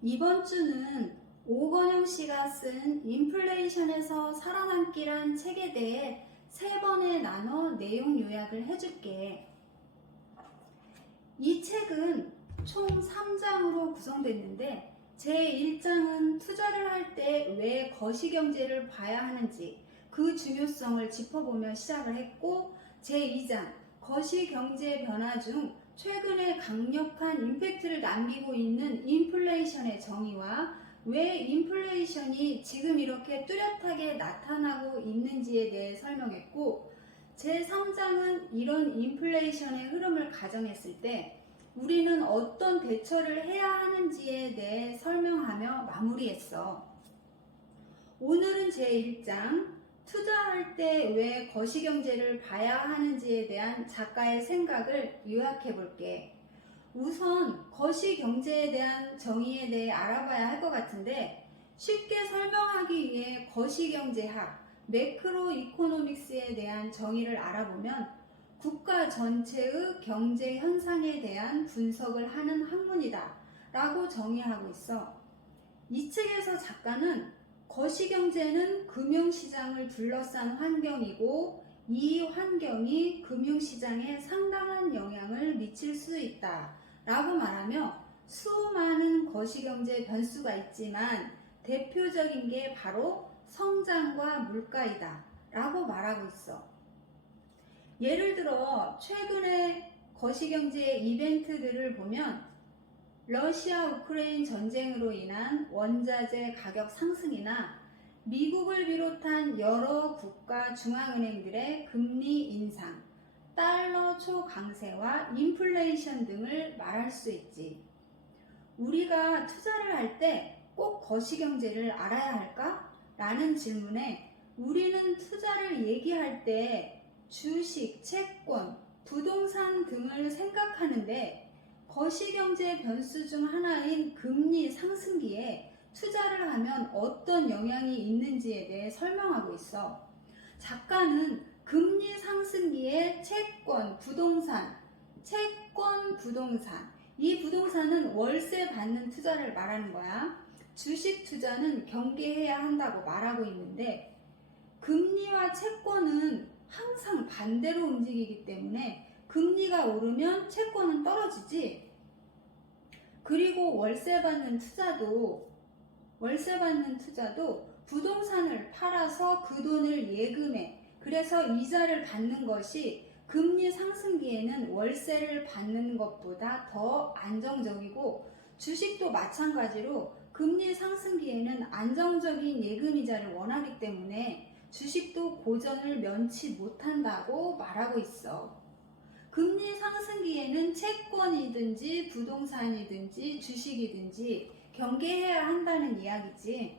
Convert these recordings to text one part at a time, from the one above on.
이번 주는 오건영 씨가 쓴 인플레이션에서 살아남기란 책에 대해 3번에 나눠 내용 요약을 해줄게. 이 책은 총 3장으로 구성됐는데 제1장은 투자를 할 때 왜 거시경제를 봐야 하는지 그 중요성을 짚어보며 시작을 했고, 제2장 거시경제 변화 중 최근에 강력한 임팩트를 남기고 있는 인플레이션의 정의와 왜 인플레이션이 지금 이렇게 뚜렷하게 나타나고 있는지에 대해 설명했고, 제3장은 이런 인플레이션의 흐름을 가정했을 때 우리는 어떤 대처를 해야 하는지에 대해 설명하며 마무리했어. 오늘은 제1장 투자할 때 왜 거시경제를 봐야 하는지에 대한 작가의 생각을 요약해 볼게. 우선 거시경제에 대한 정의에 대해 알아봐야 할 것 같은데, 쉽게 설명하기 위해 거시경제학, 매크로 이코노믹스에 대한 정의를 알아보면 국가 전체의 경제 현상에 대한 분석을 하는 학문이다 라고 정의하고 있어. 이 책에서 작가는 거시경제는 금융시장을 둘러싼 환경이고 이 환경이 금융시장에 상당한 영향을 미칠 수 있다 라고 말하며 수많은 거시경제 변수가 있지만 대표적인 게 바로 성장과 물가이다 라고 말하고 있어. 예를 들어 최근의 거시경제 이벤트들을 보면 러시아 우크라이나 전쟁으로 인한 원자재 가격 상승이나 미국을 비롯한 여러 국가 중앙은행들의 금리 인상, 달러 초강세와 인플레이션 등을 말할 수 있지. 우리가 투자를 할 때 꼭 거시경제를 알아야 할까? 라는 질문에 우리는 투자를 얘기할 때 주식, 채권, 부동산 등을 생각하는데 거시경제 변수 중 하나인 금리 상승기에 투자를 하면 어떤 영향이 있는지에 대해 설명하고 있어. 작가는 금리 상승기에 채권, 부동산, 이 부동산은 월세 받는 투자를 말하는 거야. 주식 투자는 경계해야 한다고 말하고 있는데, 금리와 채권은 항상 반대로 움직이기 때문에 금리가 오르면 채권은 떨어지지. 그리고 월세 받는 투자도 부동산을 팔아서 그 돈을 예금해, 그래서 이자를 받는 것이 금리 상승기에는 월세를 받는 것보다 더 안정적이고, 주식도 마찬가지로 금리 상승기에는 안정적인 예금이자를 원하기 때문에 주식도 고전을 면치 못한다고 말하고 있어. 금리 상승기에는 채권이든지 부동산이든지 주식이든지 경계해야 한다는 이야기지.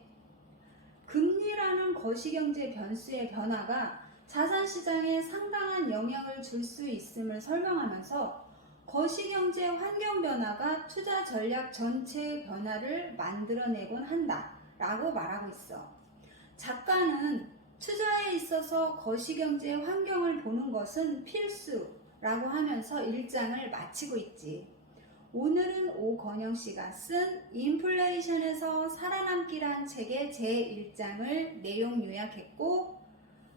금리라는 거시경제 변수의 변화가 자산시장에 상당한 영향을 줄 수 있음을 설명하면서 거시경제 환경 변화가 투자 전략 전체의 변화를 만들어내곤 한다 라고 말하고 있어. 작가는 투자에 있어서 거시경제 환경을 보는 것은 필수라고 하면서 1장을 마치고 있지. 오늘은 오건영 씨가 쓴 인플레이션에서 살아남기란 책의 제1장을 내용 요약했고,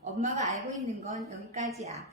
엄마가 알고 있는 건 여기까지야.